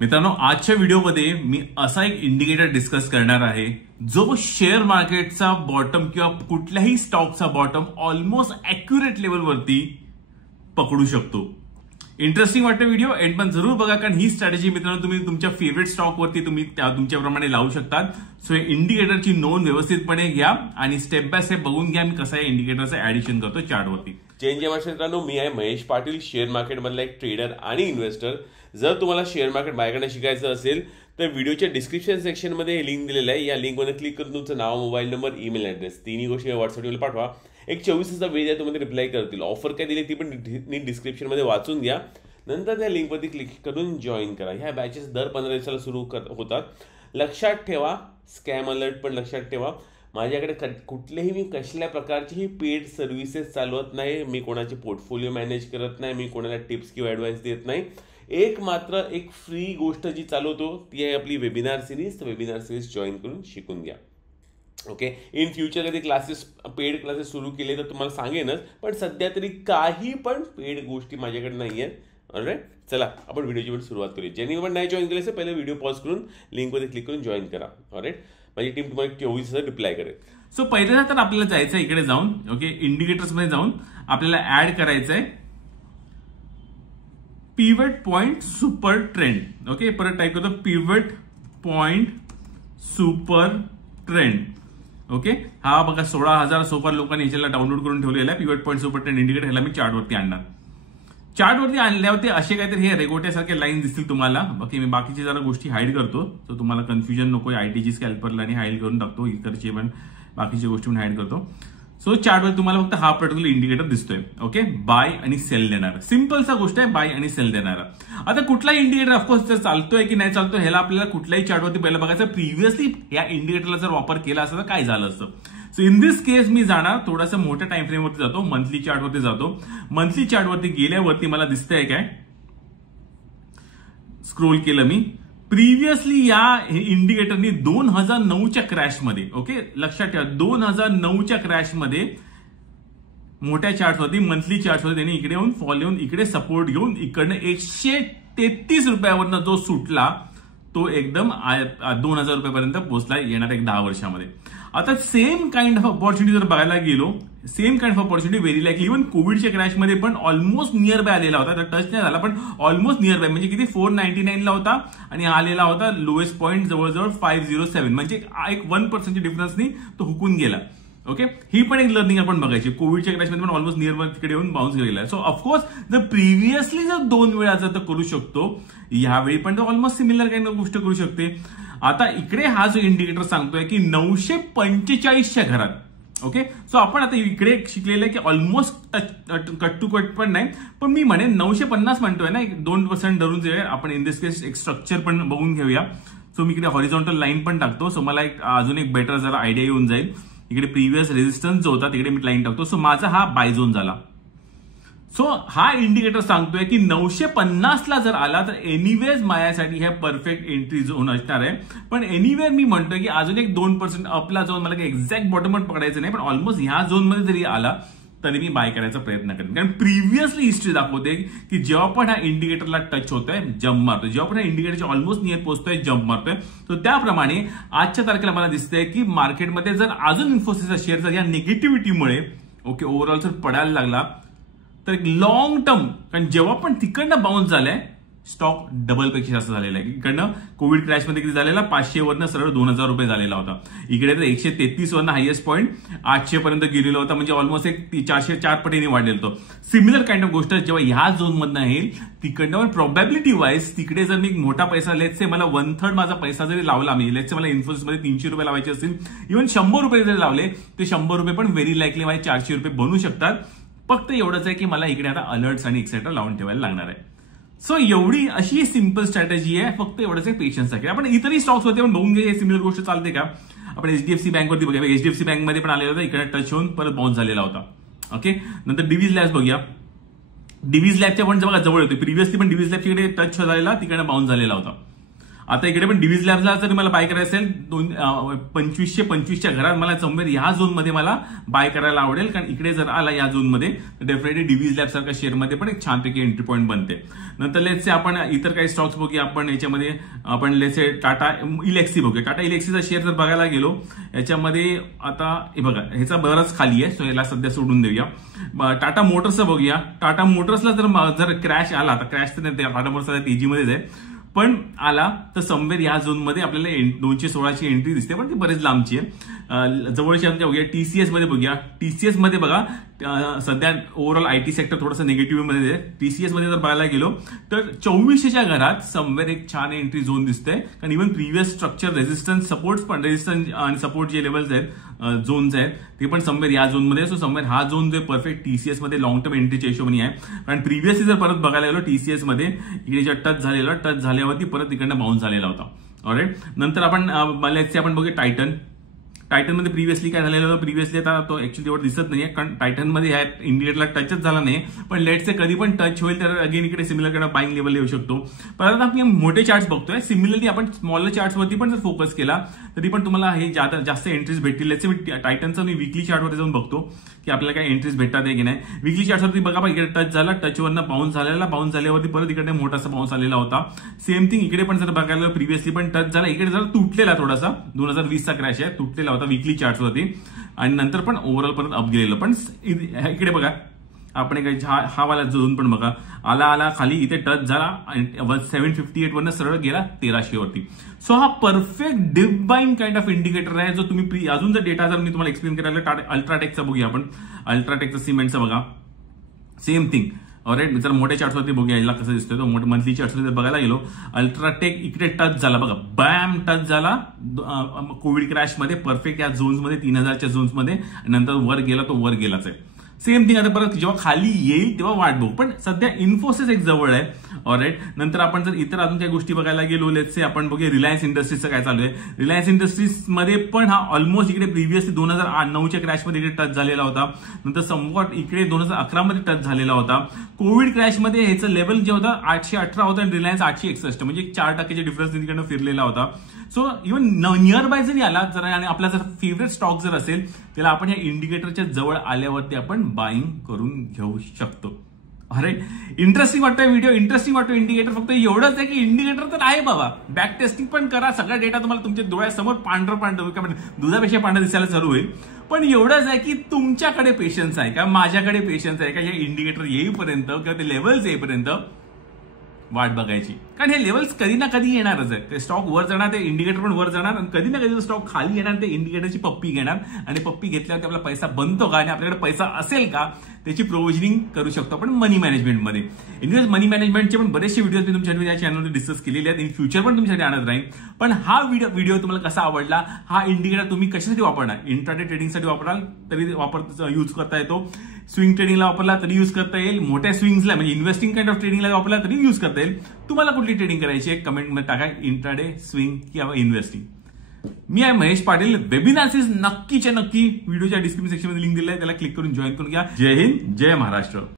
मित्रांनो, आजच्या व्हिडिओमध्ये मी असा एक इंडिकेटर डिस्कस करणार आहे जो शेअर मार्केटचा बॉटम किंवा कुठल्याही स्टॉकचा बॉटम ऑलमोस्ट ॲक्युरेट लेवलवरती पकडू शकतो. इंटरेस्टिंग वाटतं व्हिडिओ एंड पण जरूर बघा, कारण ही स्ट्रॅटेजी मित्रांनो तुम्ही तुमच्या फेवरेट स्टॉकवरती तुम्ही तुमच्याप्रमाणे लावू शकतात. सो हे इंडिकेटरची नोंद व्यवस्थितपणे घ्या आणि स्टेप बाय स्टेप बघून घ्या मी कसं या इंडिकेटरचं ऍडिशन करतो चार्टवरती. चेंज मित्रांनो, मी आहे महेश पाटील, शेअर मार्केटमधला एक ट्रेडर आणि इन्व्हेस्टर. जर तुम्हाला शेअर मार्केट माझ्याकडे शिकायचं असेल तर व्हिडिओच्या डिस्क्रिप्शन सेक्शनमध्ये लिंक दिलेलं आहे. या लिंकमध्ये क्लिक करून तुमचं नाव, मोबाईल नंबर, ईमेल ॲड्रेस तिन्ही गोष्टी व्हॉट्सअपवर पाठवा. एक 24 तासाचा वेळ आहे, तुम्हाला रिप्लाय करतील. ऑफर काय दिली ती पण नीट डिस्क्रिप्शनमध्ये वाचून घ्या. नंतर त्या लिंकवरती क्लिक करून जॉईन करा. ह्या बॅचेस दर 15 दिवसाला सुरू होतात. लक्षात ठेवा, स्कॅम अलर्ट पण लक्षात ठेवा. माझ्याकडे कुठलेही मी कसल्या प्रकारचीही पेड सर्व्हिसेस चालवत नाही. मी कोणाचे पोर्टफोलिओ मॅनेज करत नाही. मी कोणाला टिप्स किंवा ॲडवाइस देत नाही. एक फ्री गोष्ट जी चालवतो ती आहे आपली webinar series. Webinar series join करून शिकून घ्या. ओके, इन फ्युचर कधी पेड क्लासेस सुरू केले तर तुम्हाला सांगेनच, पण सध्या तरी काही पण पेड गोष्टी माझ्याकडे नाही आहेत. ऑलराईट, चला आपण व्हिडिओची पण सुरुवात करूया. ज्यांनी पण नाही जॉईन केलं असेल पहिले व्हिडिओ पॉज करून लिंकमध्ये क्लिक करून जॉईन करा. ऑलराईट, माझी टीम तुम्हाला 24 तासात रिप्लाय करेल. सो पहिल्यांदा तर आपल्याला जायचं इकडे जाऊन, ओके, इंडिकेटर्समध्ये जाऊन आपल्याला ऍड करायचं आहे pivot point super trend. Okay, परत टाईप करतो pivot point super trend. Okay, हा बघा 16,000 सोफा लोकांनी याच्याला डाउनलोड करून ठेवलेला आहे. Pivot point super trend indicator ह्याला मी चार्टवरती आणणार. चार्टवरती आणल्यावरती असे काहीतरी हे रेगोट्यासारखे लाईन दिसतील तुम्हाला. ओके, मी बाकीची जरा गोष्टी हाईड करतो तर तुम्हाला कन्फ्युजन नको. आयटीजी स्कॅल्परला आणि हाईड करून टाकतो. इकडचे पण बाकीच्या गोष्टी पण हाईड करतो. सो चार्टवर तुम्हाला फक्त हा पर्टिक्युलर इंडिकेटर दिसतोय. ओके, बाय आणि सेल देणार. सिंपलचा गोष्ट आहे, बाय आणि सेल देणारा. आता कुठलाही इंडिकेटर ऑफकोर्स जर चालतोय की नाही चालतोय ह्याला आपल्याला कुठल्याही चार्टवरती पहिला बघायचं. प्रिव्हियसली या इंडिकेटरला जर वापर केला असता तर काय झालं असतं. सो इन दिस केस मी जाणार थोडासा मोठ्या टाइम फ्रेमवरती जातो, मंथली चार्टवरती जातो. मंथली चार्टवरती गेल्यावरती मला दिसतंय काय, स्क्रोल केलं मी, प्रिव्हियसली या इंडिकेटरनी 2009च्या क्रॅशमध्ये, ओके लक्षात ठेवा, 2009च्या क्रॅशमध्ये मोठ्या चार्टवरती मंथली चार्टवरती त्यांनी इकडे येऊन फॉल येऊन इकडे सपोर्ट घेऊन इकडनं 133 रुपयावरनं जो सुटला तो एकदम 2,000 रुपयापर्यंत पोहोचला येणार एक 10 वर्षामध्ये. आता सेम काइंड ऑफ ऑपॉर्च्युनिटी जर बघायला गेलो, same kind of opportunity very likely even कोविडच्या क्रॅशमध्ये पण ऑलमोस्ट नियर बाय आलेला होता. टच नाही झाला पण ऑलमोस्ट नियर बाय, म्हणजे किती 499 ला होता आणि आलेला होता लोएस्ट पॉईंट जवळजवळ 507, म्हणजे एक 1% डिफरन्सनी तो हुकून गेला. ओके, ही पण एक लर्निंग आपण बघायची. कोविडच्या क्रॅशमध्ये पण ऑलमोस्ट नियर बाय तिकडे येऊन बाउन्स गेलेला आहे. सो ऑफकोर्स जर प्रिव्हियसली जर 2 वेळा जर करू शकतो, यावेळी पण तो ऑलमोस्ट सिमिलर काइंड ऑफ गोष्ट करू शकते. आता इकडे हा जो इंडिकेटर सांगतोय की 945च्या घरात. ओके, सो आपण आता इकडे शिकलेलं आहे की ऑलमोस्ट कट टू कट पण नाही, पण मी म्हणेन 950 म्हणतोय ना, 2% धरून जे आपण इन दिस केस एक स्ट्रक्चर पण बघून घेऊया. सो मी इकडे हॉरिझॉन्टल लाईन पण टाकतो. सो मला एक अजून एक बेटर जरा आयडिया येऊन जाईल. इकडे प्रिव्हियस रेजिस्टन्स जो होता तिकडे मी लाईन टाकतो. सो माझा हा बाय झोन झाला. सो हा इंडिकेटर सांगतोय की 950ला जर आला तर एनिवेज माझ्यासाठी ह्या परफेक्ट एंट्री झोन असणार आहे. पण एनिवे मी म्हणतोय की अजून एक 2% अपला जाऊन मला एक्झॅक्ट बॉटमवर पकडायचं नाही, पण ऑलमोस्ट ह्या झोनमध्ये जरी आला तरी मी बाय करायचा प्रयत्न करेन. कारण प्रिव्हियसली हिस्ट्री दाखवते की जेव्हा पण हा इंडिकेटरला टच होतोय जम्प मारतोय, जेव्हा पण हा इंडिकेटरच्या ऑलमोस्ट नियर पोहोचतोय जम्प मारतोय. तर त्याप्रमाणे आजच्या तारखेला मला दिसतंय की मार्केटमध्ये जर अजून इन्फोसिसचा शेअर जर या निगेटिव्हिटीमुळे ओके ओव्हरऑल जर पडायला लागला तर एक लॉंग टर्म, कारण जेव्हा पण तिकडनं बाउन्स झालाय स्टॉक डबल पेक्षा जास्त झालेला आहे. इकडनं कोविड क्रॅशमध्ये किती झालेला, 500 वरनं सरळ 2,000 रुपये झालेला होता. इकडे तर 133 वरनं हायएस्ट पॉईंट 800 पर्यंत गेलेला होता, म्हणजे ऑलमोस्ट एक 404 पटीने वाढलेला होतो. सिमिलर काइंड ऑफ गोष्ट जेव्हा ह्या झोन मधनं येईल तिकडनं प्रोबॅबिलिटी वाईज तिकडे जर मी मोठा पैसा लेट्स से मला 1/3 माझा पैसा जरी लावला, मी लेट्स से मला इन्फोसिसमध्ये 300 रुपये लावायचे असतील, इव्हन 100 रुपये जरी लावले ते 100 रुपये पण व्हेरी लाईकली माझे 400 रुपये बनू शकतात. फक्त एवढंच आहे की मला इकडे आता अलर्ट्स आणि एक्सेट्रा लावून ठेवायला लागणार आहे. सो एवढी अशी सिंपल स्ट्रॅटेजी आहे. फक्त एवढंच आहे पेशन्स आहे. आपण इतरही स्टॉक्स होते पण बघून घ्या सिमिलर गोष्ट चालते का. आपण HDFC बँकवरती बघूया, HDFC बँकमध्ये पण आलेला होता, इकडे टच होऊन परत बाउन्स झालेला होता. ओके, नंतर डिव्हिज लॅब्स बघूया. डिव्हिज लॅबच्या पण बघा जवळ होते, प्रिव्हियसली पण डिव्हिज लॅबच्या इकडे टच झालेला, तिकडे बाउन्स झालेला होता. आता इकडे पण डिव्हिज लॅब्सला जर मला बाय करायचं असेल 2525च्या घरात मला समवेर ह्या झोनमध्ये मला बाय करायला आवडेल, कारण इकडे जर आला या झोनमध्ये तर डेफिनेटली डिव्हिज लॅब सारख्या शेअरमध्ये पण एक छानपैकी एंट्री पॉईंट बनते. नंतर लेट्स से आपण इतर काही स्टॉक्स बघूया. आपण याच्यामध्ये आपण लेट्स से टाटा इलेक्सी बघूया. टाटा इलेक्सीचा शेअर जर बघायला गेलो याच्यामध्ये आता हे बघा ह्याचा बराच खाली आहे, सो याला सध्या सोडून देऊया. टाटा मोटर्सचं बघूया. टाटा मोटर्सला जर क्रॅश आला, तर क्रॅश तर नाही, टाटा मोटर्स तेजीमध्येच आहे, पण आला तर समवेर या झोनमध्ये आपल्याला 216ची एंट्री दिसते, पण ती बरेच लांबची आहे. जवळची आमच्या बघूया टीसीएस मध्ये बघूया. टीसीएस मध्ये बघा सध्या ओव्हरऑल आयटी सेक्टर थोडंसं निगेटिव्ह मध्ये आहे. टीसीएस मध्ये जर बघायला गेलो तर 2400च्या घरात समवेर एक छान एंट्री झोन दिसते, कारण even previous structure resistance support पण रेझिस्टन्स आणि सपोर्ट जे लेवल्स आहेत झोन्स आहेत ते पण समवेर या झोनमध्ये. सो समवेर हा झोन जो परफेक्ट टीसीएस मध्ये लॉंग टर्म एंट्रीच्या हिशोबाने आहे, कारण प्रिव्हियसली जर परत बघायला गेलो टीसीएस मध्ये इकडे टच झाल्यावरती परत इकडनं बाउन्स झालेला होता. ऑलराईट. नंतर आपण बघूया टायटन. टायटनमध्ये प्रिव्हियसली काय झालेलं होतं, प्रिव्हियसली आता तो ऍक्च्युअली तेवढं दिसत नाहीये, कारण टायटनमध्ये ह्या इंडिकेटरला टचच झाला नाही, पण लेट्सचे कधी पण टच होईल तर अगेन इकडे सिमिलर कडे बाईंग लेवल येऊ शकतो. पण आता आपण मोठे चार्ट्स बघतोय. सिमिलरली आपण स्मॉलर चार्ट्सवरती पण जर फोकस केला तरी पण तुम्हाला हे जास्त एंट्रीज भेटतील. लेट्स से टायटनचं मी वीकली चार्टवरती जाऊन बघतो की आपल्याला काय एंट्रीज भेटतात की नाही. वीकली चार्टवरती बघा इकडे टच झाला, टचवरनं बाउन्स झालेला, बाउन्स झाल्यावरती परत इकडे मोठासा बाउन्स आलेला होता. सेम थिंग इकडे पण जर बघायला प्रिव्हियसली पण टच झाला, इकडे जर तुटलेला थोडासा 2020चा क्रॅश आहे, तुटलेला होता वीकली चार्टवरती, आणि नंतर पण ओव्हरऑल परत अप गेलेलं. पण इकडे बघा आपण हा वाला झोन पण बघा आला खाली, इथे टच झाला आणि 758 वरनं सरळ गेला 1300 वरती. सो हा perfect dip buying kind of indicator आहे, जो तुम्ही अजून जर डेटा जर मी तुम्हाला एक्सप्लेन करायला अल्ट्राटेकचा बघूया आपण. अल्ट्राटेकचा सिमेंटचा बघा सेम थिंग. ऑलराईट. जर मोठ्या चार्ट्सवरती बघूया याला कसं दिसतोय, तो मंथली चार्ट्सवरती बघायला गेलो अल्ट्राटेक इकडे टच झाला बघा, बॅम टच झाला कोविड क्रॅशमध्ये परफेक्ट या झोन्समध्ये 3000च्या झोन्समध्ये, नंतर वर गेला तो वर गेलाच आहे. सेम थिंग आता परत जेव्हा खाली येईल तेव्हा वाट बघू, पण सध्या इन्फोसिस एक जवळ आहे. ऑलराईट. नंतर आपण जर इतर अजून काही गोष्टी बघायला गेलो लेट्स से आपण बघूया रिलायन्स इंडस्ट्रीजचं काय चालू आहे. रिलायन्स इंडस्ट्रीजमध्ये पण हा ऑलमोस्ट इकडे प्रिव्हियसली 2009च्या क्रॅशमध्ये इकडे टच झालेला होता, नंतर समवॉट इकडे 2011 मध्ये टच झालेला होता. कोविड क्रॅशमध्ये ह्याचं लेवल जे होतं 818 होतं आणि रिलायन्स 861, म्हणजे 4% डिफरन्स तिकडनं फिरलेला होता. सो इव्हन नियर बाय जरी आला जर आणि आपला जर फेवरेट स्टॉक जर असेल त्याला आपण या इंडिकेटरच्या जवळ आल्यावरती आपण बाईंग करून घेऊ शकतो. अरे इंटरेस्टिंग वाटतोय व्हिडिओ, इंटरेस्टिंग वाटतो इंडिकेटर. फक्त एवढंच आहे की इंडिकेटर तर आहे बाबा, बॅक टेस्टिंग पण करा, सगळा डेटा तुम्हाला तुमच्या डोळ्यासमोर पांढरं दुधापेक्षा पांढरं दिसायला चालू होईल. पण एवढंच आहे की तुमच्याकडे पेशन्स आहे का, माझ्याकडे पेशन्स आहे का, हे इंडिकेटर येईपर्यंत किंवा ते लेवल्स येईपर्यंत वाट बघायची. कारण हे लेवल्स कधी ना कधी येणारच आहे. ते स्टॉक वर जाणार, ते इंडिकेटर पण वर जाणार, आणि कधी ना कधी स्टॉक खाली येणार, ते इंडिकेटरची पप्पी घेणार, आणि पप्पी घेतल्यावर आपला पैसा बनतो का आणि आपल्याकडे पैसा असेल का त्याची प्रोव्हिजनिंग करू शकतो आपण मनी मॅनेजमेंटमध्ये. इनकेस मनी मॅनेजमेंटचे पण बरेचसे व्हिडिओ मी तुमच्यासाठी या चॅनलवर डिस्कस केलेले आहेत, इन फ्युचर पण तुमच्यासाठी आणत राहील. पण हा व्हिडिओ तुम्हाला कसा आवडला, हा इंडिकेटर तुम्ही कशासाठी वापरणार, इंट्राडे ट्रेडिंगसाठी वापराल तरी यूज करता येतो, स्विंग ट्रेडिंगला वापरला तरी यूज करता येईल, मोठ्या स्विंग्सला म्हणजे इन्व्हेस्टिंग काइंड ऑफ ट्रेडिंगला वापरला तरी यूज करता येईल. तुम्हाला कुठली ट्रेडिंग करायची आहे कमेंटमध्ये टाका, इंट्राडे, स्विंग किंवा इन्व्हेस्टिंग. मी आहे महेश पाटील. वेबिनार्स नक्कीच्या नक्की व्हिडिओच्या डिस्क्रिप्शन सेक्शन मध्ये लिंक दिलाय, त्याला क्लिक करून जॉईन करून घ्या. जय हिंद, जय महाराष्ट्र.